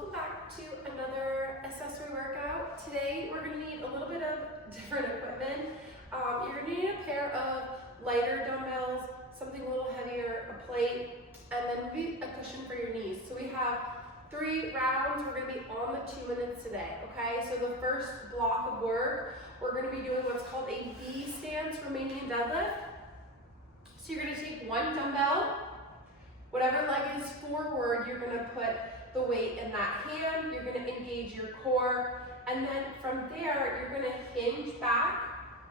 Welcome back to another accessory workout. Today we're going to need a little bit of different equipment. You're going to need a pair of lighter dumbbells, something a little heavier, a plate, and then maybe a cushion for your knees. So we have 3 rounds. We're going to be on the 2 minutes today, okay? So the first block of work, we're going to be doing what's called a B stance Romanian deadlift. So you're going to take one dumbbell, whatever leg is forward, you're going to put the weight in that hand, you're going to engage your core, and then from there, you're going to hinge back,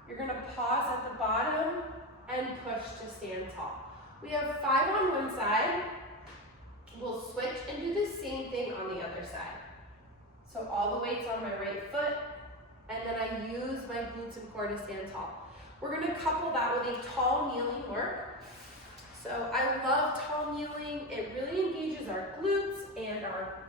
you're going to pause at the bottom, and push to stand tall. We have 5 on one side, we'll switch and do the same thing on the other side. So all the weight's on my right foot, and then I use my glutes and core to stand tall. We're going to couple that with a tall kneeling work. So I love tall kneeling. It really engages our glutes and our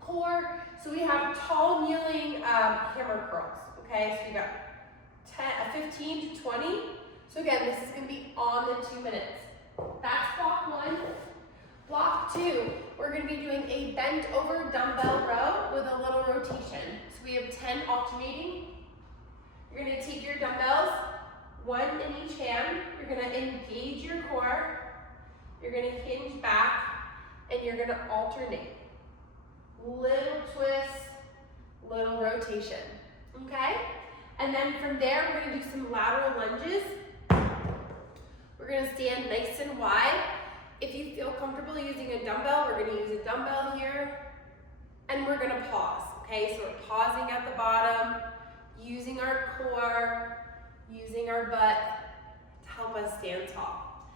core. So we have tall kneeling hammer curls. Okay, so you got 15 to 20. So again, this is going to be on the 2 minutes. That's block 1. Block 2, we're going to be doing a bent over dumbbell row with a little rotation. So we have 10 alternating. You're going to take your dumbbells, 1 in each hand. You're going to engage your core. You're going to hinge back, and you're going to alternate. Little twist, little rotation. Okay? And then from there, we're going to do some lateral lunges. We're going to stand nice and wide. If you feel comfortable using a dumbbell, we're going to use a dumbbell here. And we're going to pause. Okay? So we're pausing at the bottom, using our core, using our butt to help us stand tall.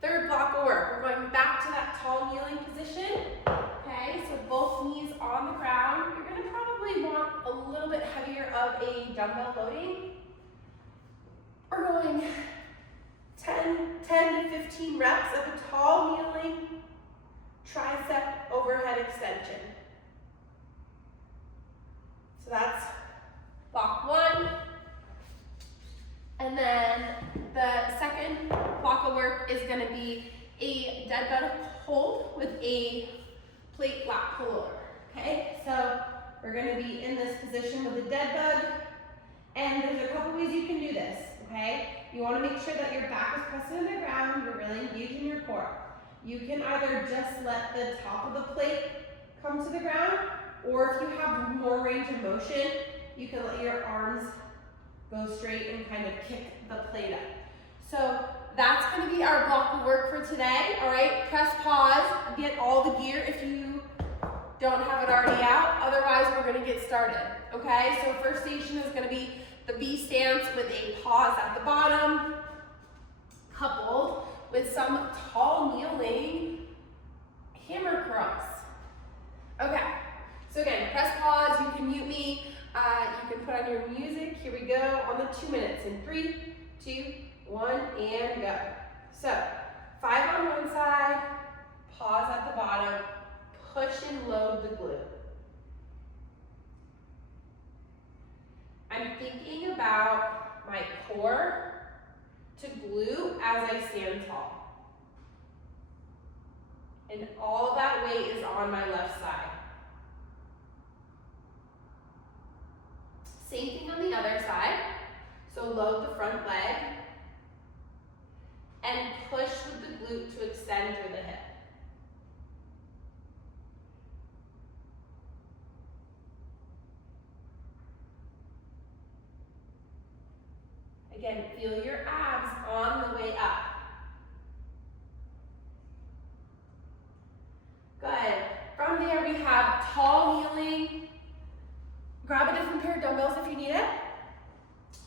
Third block of work, we're going back to that tall kneeling position. Okay, so both knees on the ground. You're going to probably want a little bit heavier of a dumbbell loading. We're going 10 to 15 reps of a tall kneeling tricep overhead extension. So that's block 1. And then the second block of work is going to be a dead bug hold with a plate lat pullover. Okay, so we're going to be in this position with a dead bug, and there's a couple ways you can do this. Okay, you want to make sure that your back is pressed into the ground, you're really engaging your core. You can either just let the top of the plate come to the ground, or if you have more range of motion, you can let your arms go straight and kind of kick the plate up. So that's going to be our block of work for today. All right, press pause, get all the gear if you don't have it already out. Otherwise, we're going to get started. Okay, so first station is going to be the B stance with a pause at the bottom, coupled with some tall kneeling hammer curls. Okay, so again, press pause, you can mute me. You can put on your music. Here we go on the 2 minutes in 3, 2, 1, and go. So 5 on one side, pause at the bottom, push and load the glute. I'm thinking about my core to glute as I stand tall. And all of that weight is on my left side. Same thing on the other side. So load the front leg and push with the glute to extend through the hip. Again, feel your abs on the way up. Good. From there we have tall kneeling. Grab a different pair of dumbbells if you need it.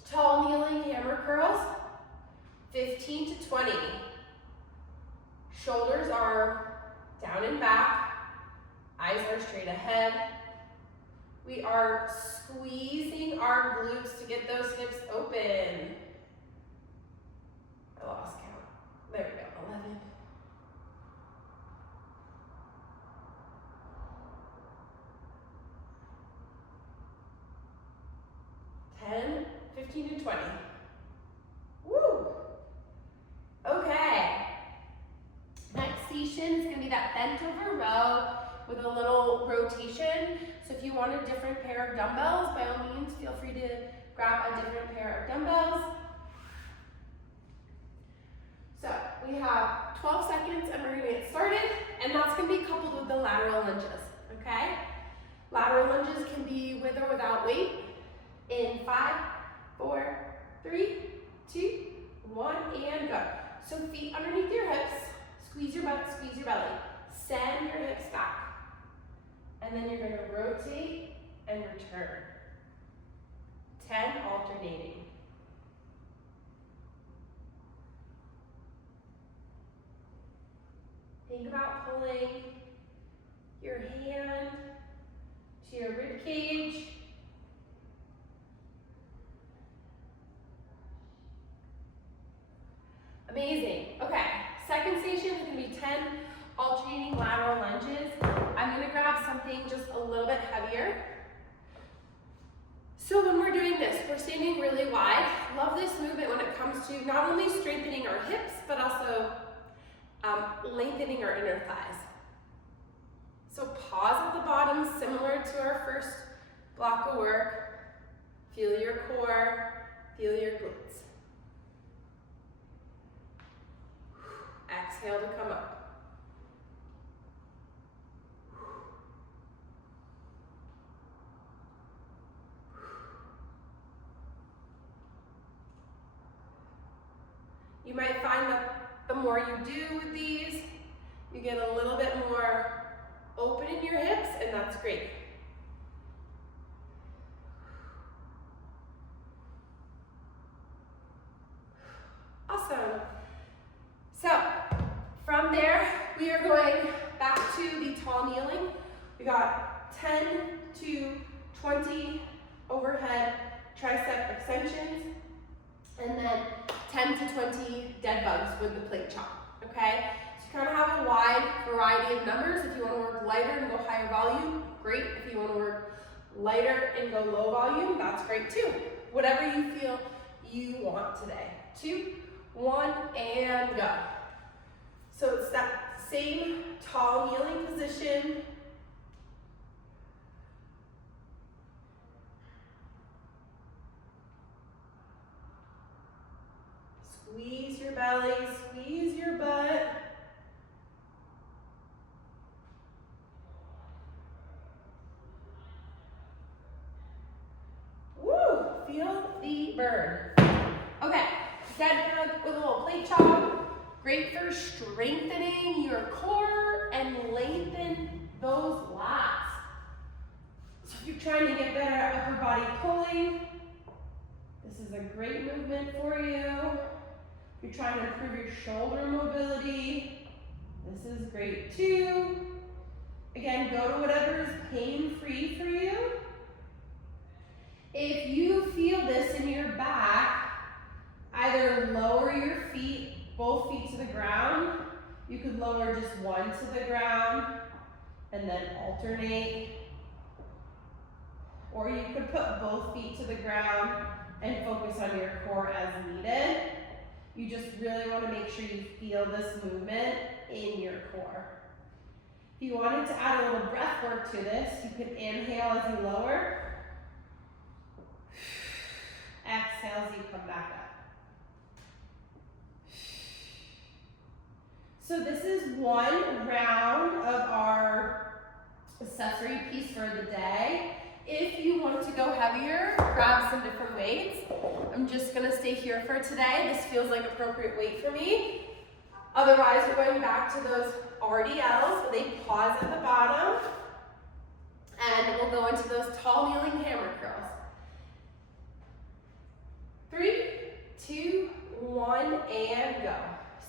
Tall kneeling hammer curls, 15 to 20. Shoulders are down and back, eyes are straight ahead. We are squeezing our glutes to get those hips open. I lost count. There we go, 11. 10, 15 to 20. Woo! Okay. Next station is going to be that bent over row with a little little rotation. So if you want a different pair of dumbbells, by all means, feel free to grab a different pair of dumbbells. So we have 12 seconds and we're gonna get started, and that's gonna be coupled with the lateral lunges, okay? Lateral lunges can be with or without weight in 5, 4, 3, 2, 1, and go. So feet underneath your hips, squeeze your butt, squeeze your belly. Send your hips back. And then you're gonna rotate and return. 10 alternating. Think about pulling your hand to your rib cage. Amazing. Okay, second station is gonna be 10 alternating lateral lunges. I'm gonna grab something just a little bit heavier. So when we're doing this, we're standing really wide. Love this movement when it comes to not only strengthening our hips, but also lengthening our inner thighs. So pause at the bottom, similar to our first block of work. Feel your core, feel your glutes. Exhale to come up. You might find that the more you do with these, you get a little bit more open in your hips, and that's great. Awesome. So from there, we are going back to the tall kneeling. We got 10 to 20 overhead tricep extensions, and then 10 to 20 dead bugs with the plate chop, okay? So you kind of have a wide variety of numbers. If you want to work lighter and go higher volume, great. If you want to work lighter and go low volume, that's great too. Whatever you feel you want today. 2, 1, and go. So it's that same tall kneeling position. Squeeze your belly, squeeze your butt. Woo, feel the burn. Okay, dead bug with a little plate chop. Great for strengthening your core and lengthen those lats. So if you're trying to get better at upper body pulling, this is a great movement for you. If you're trying to improve your shoulder mobility, this is great too. Again, go to whatever is pain-free for you. If you feel this in your back, either lower your feet, both feet to the ground. You could lower just one to the ground and then alternate. Or you could put both feet to the ground and focus on your core as needed. You just really want to make sure you feel this movement in your core. If you wanted to add a little breath work to this, you could inhale as you lower. Exhale as you come back up. So this is one round of our accessory piece for the day. If you want to go heavier, grab some different weights. I'm just gonna stay here for today. This feels like appropriate weight for me. Otherwise, we're going back to those RDLs, but they pause at the bottom. And we'll go into those tall kneeling hammer curls. 3, 2, 1, and go.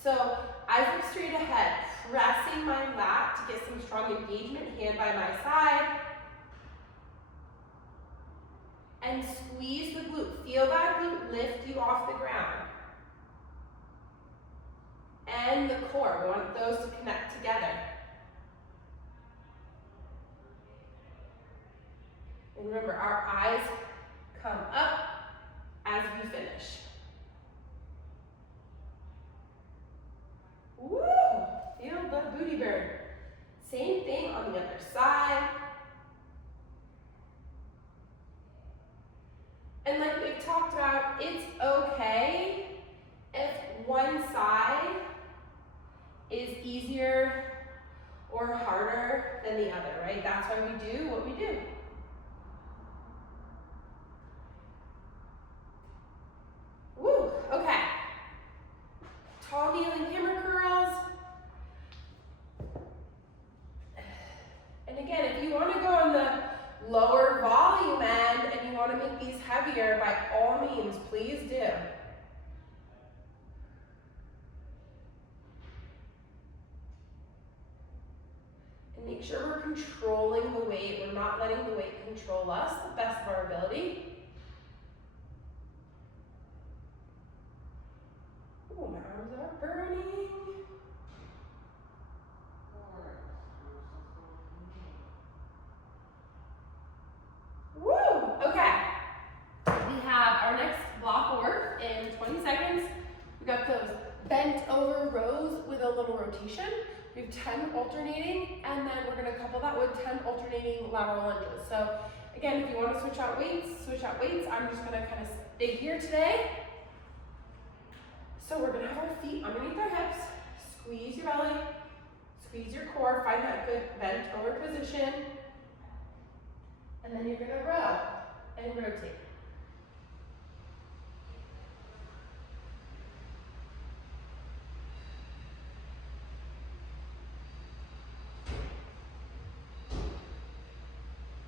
So eyes look straight ahead, pressing my lat to get some strong engagement, hand by my side. And squeeze the glute. Feel that glute lift you off the ground. And the core, we want those to connect together. And remember, our eyes come up as we finish. Woo! Feel the booty burn. Same thing on the other side. it's okay if one side is easier or harder than the other, right? That's why we do what we do. Woo, okay. Tall kneeling hammer curls. And again, if you want to go on the lower volume end and you want to make these heavier, by all means, please do. And make sure we're controlling the weight. We're not letting the weight control us to the best of our ability. Oh, my arms are burning. Woo! Okay. We have our next block work in 20 seconds. We got those bent over rows with a little rotation. We have 10 alternating, and then we're gonna couple that with 10 alternating lateral lunges. So again, if you want to switch out weights, switch out weights. I'm just gonna kind of stay here today. So we're gonna have our feet underneath our hips, squeeze your belly, squeeze your core, find that good bent over position. And then you're gonna row and rotate.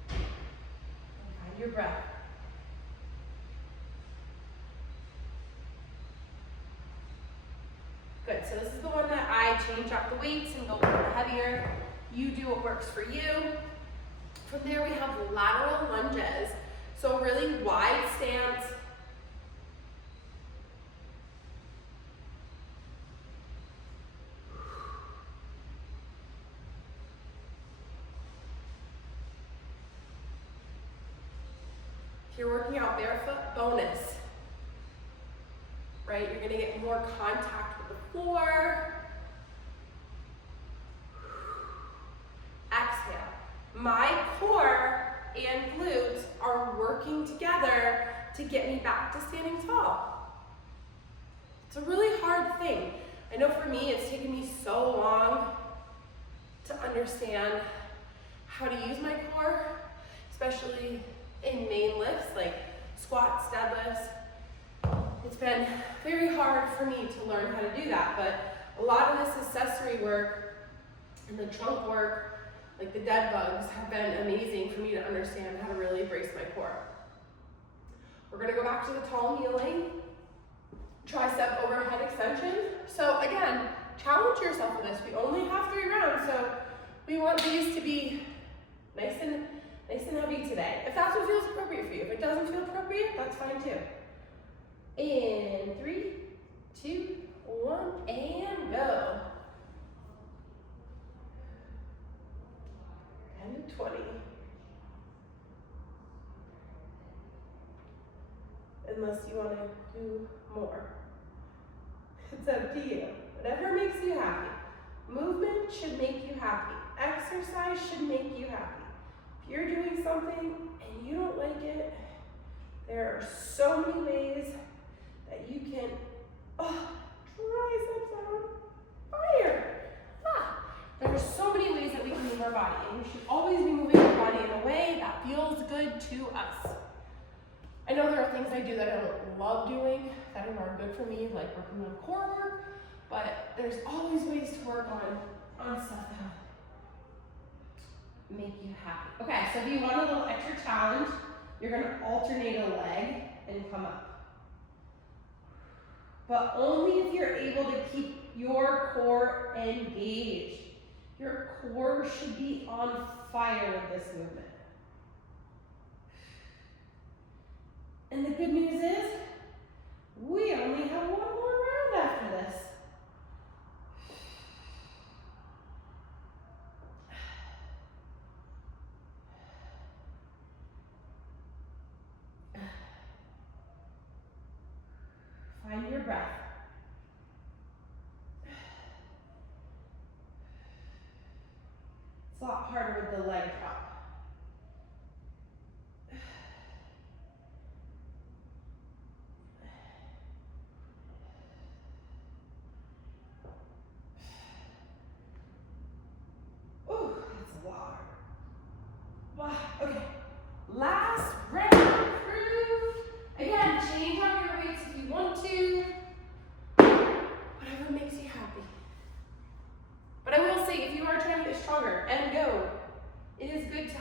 And find your breath. Good, so this is the one that I change up the weights and go a little heavier. You do what works for you. From there we have lateral lunges. So a really wide stance. If you're working out barefoot, bonus. Right, you're gonna get more contact with the floor. Exhale. My core and glutes are working together to get me back to standing tall. It's a really hard thing. I know for me, it's taken me so long to understand how to use my core, especially in main lifts like squats, deadlifts. It's been very hard for me to learn how to do that, but a lot of this accessory work and the trunk work, like the dead bugs, have been amazing for me to understand how to really brace my core. We're gonna go back to the tall kneeling, tricep overhead extension. So again, challenge yourself with this. We only have 3 rounds, so we want these to be nice and heavy today. If that's what feels appropriate for you. If it doesn't feel appropriate, that's fine too. In 3, 2, 1, and go. 10 to 20. Unless you want to do more. It's up to you. Whatever makes you happy. Movement should make you happy. Exercise should make you happy. If you're doing something and you don't like it, there are so many ways that you can, triceps on fire. There are so many ways that we can move our body, and we should always be moving our body in a way that feels good to us. I know there are things I do that I don't love doing, that are more good for me, like working on core work, but there's always ways to work on stuff that make you happy. Okay, so if you want a little extra challenge, you're gonna alternate a leg and come up. But only if you're able to keep your core engaged. Your core should be on fire with this movement. And the good news is, we only have 1 more round after this. Find your breath. It's a lot harder with the leg drop.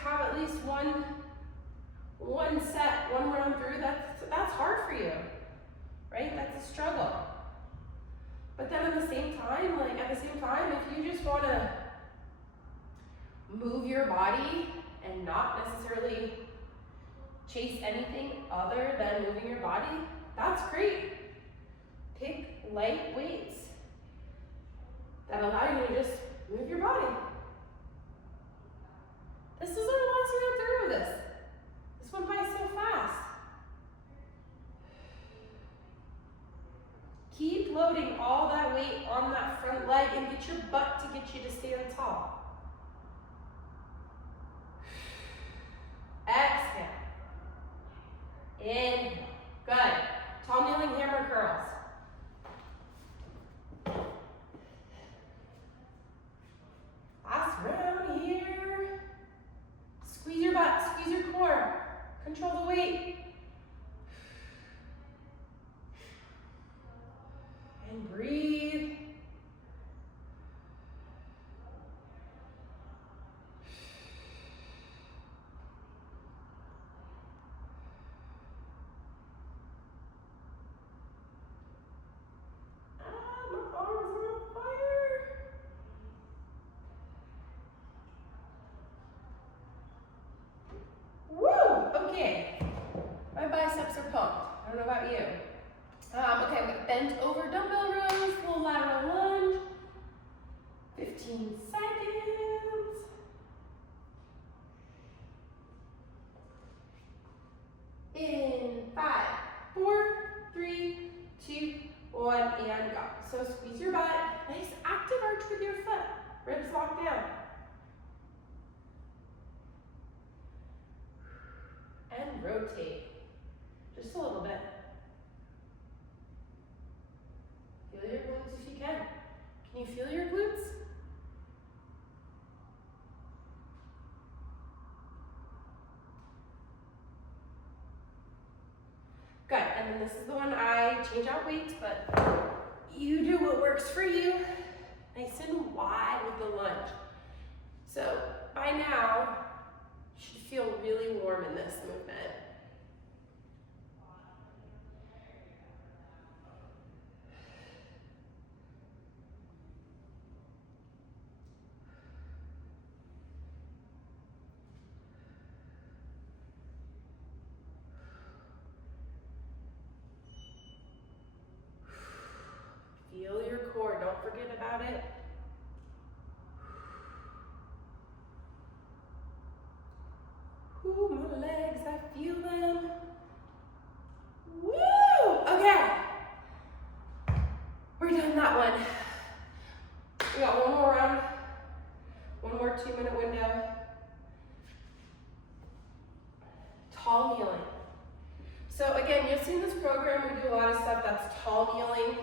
have at least one set, one round through, that's hard for you, right? That's a struggle. But then at the same time, if you just want to move your body and not necessarily chase anything other than moving your body, that's great. Pick light weights that allow you to just move your body. This is our last round through of this. This went by so fast. Keep loading all that weight on that front leg and get your butt to get you to stand tall. Exhale. Inhale. Good. Tall kneeling hammer curls. Last round here. Squeeze your butt, squeeze your core. Control the weight. And breathe. I don't know about you. Okay, we got bent over dumbbell rows, full lateral lunge. 15 seconds. In 5, 4, 3, 2, 1, and go. So squeeze your butt. Nice active arch with your foot. Ribs locked down. And rotate. Just a little bit. Feel your glutes if you can. Can you feel your glutes? Good, and then this is the one I change out weights, but you do what works for you. Nice and wide with the lunge. So by now, you should feel really warm in this movement. Feel your core, don't forget about it. Ooh, my legs, I feel them. Woo! Okay. We're done that one. We got one more round. One more 2-minute window. Tall kneeling. So again, you'll see in this program, we do a lot of stuff that's tall kneeling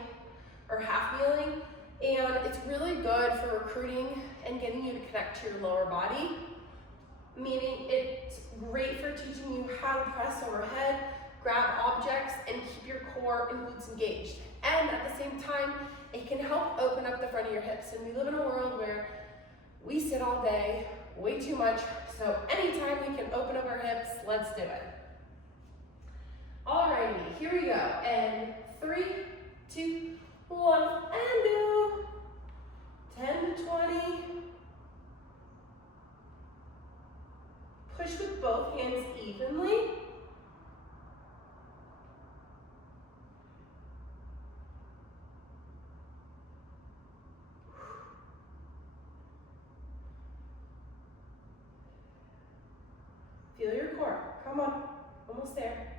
or half kneeling, and it's really good for recruiting and getting you to connect to your lower body, meaning it's great for teaching you how to press overhead, grab objects, and keep your core and glutes engaged. And at the same time, it can help open up the front of your hips. And we live in a world where we sit all day, way too much, so anytime we can open up our hips, let's do it. Alrighty, here we go. And 3, 2, 1, and go. 10 to 20. Push with both hands evenly. Feel your core. Come on, almost there.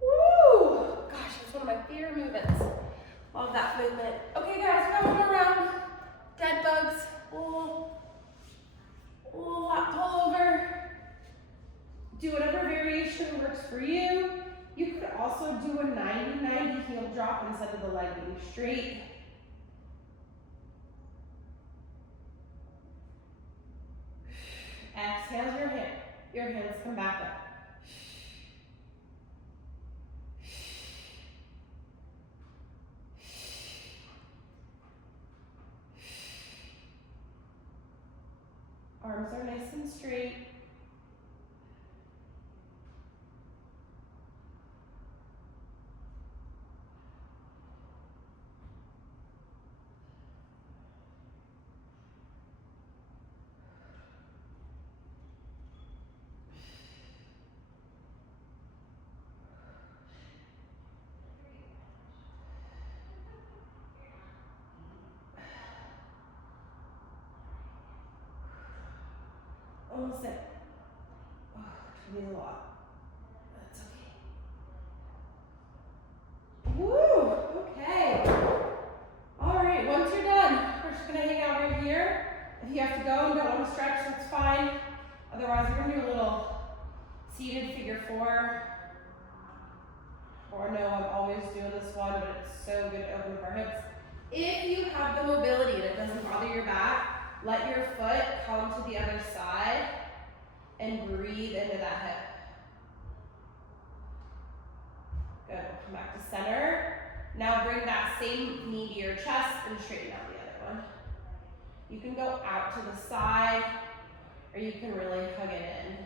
Woo! Gosh, that's one of my favorite movements. Love that movement. Okay, guys, we got one more round. Dead bugs. Pull over. Do whatever variation works for you. You could also do a 90-90 heel drop instead of the leg being straight. Exhale your hands come back up. Arms are nice and straight. Almost there. Oh, which means a lot. That's okay. Woo! Okay. Alright, once you're done, we're just gonna hang out right here. If you have to go and don't want to stretch, that's fine. Otherwise, we're gonna do a little seated figure four. Or no, I'm always doing this one, but it's so good to open up our hips. If you have the mobility and it doesn't bother your back, let your foot come to the other side and breathe into that hip. Good, we'll come back to center. Now bring that same knee to your chest and straighten out the other one. You can go out to the side, or you can really hug it in.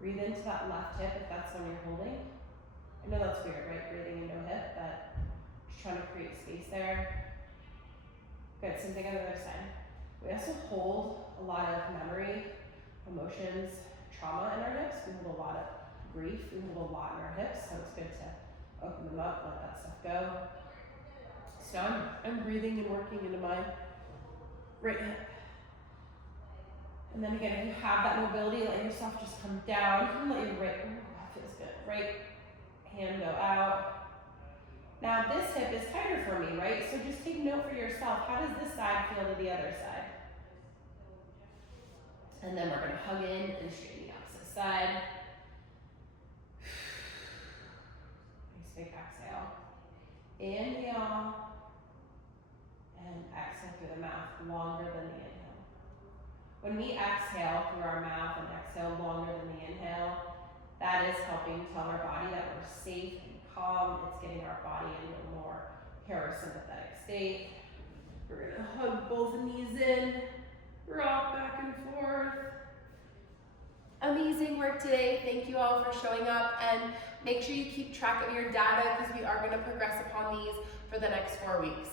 Breathe into that left hip if that's one you're holding. I know that's weird, right? Breathing into a hip, but just trying to create space there. Good, same thing on the other side. We also hold a lot of memory, emotions, trauma in our hips. We hold a lot of grief. We hold a lot in our hips, so it's good to open them up, let that stuff go. So I'm breathing and working into my right hip. And then again, if you have that mobility, let yourself just come down and let your right, ooh, that feels good. Right hand go out. Now this hip is tighter for me, right? So just take note for yourself. How does this side feel to the other side? And then we're gonna hug in and straighten the opposite side. Nice big exhale. Inhale. And exhale through the mouth, longer than the inhale. When we exhale through our mouth and exhale longer than the inhale, that is helping tell our body that we're safe and calm. It's getting our body into a more parasympathetic state. We're gonna hug both knees in, rock back and forth. Amazing work today. Thank you all for showing up, and make sure you keep track of your data because we are gonna progress upon these for the next 4 weeks.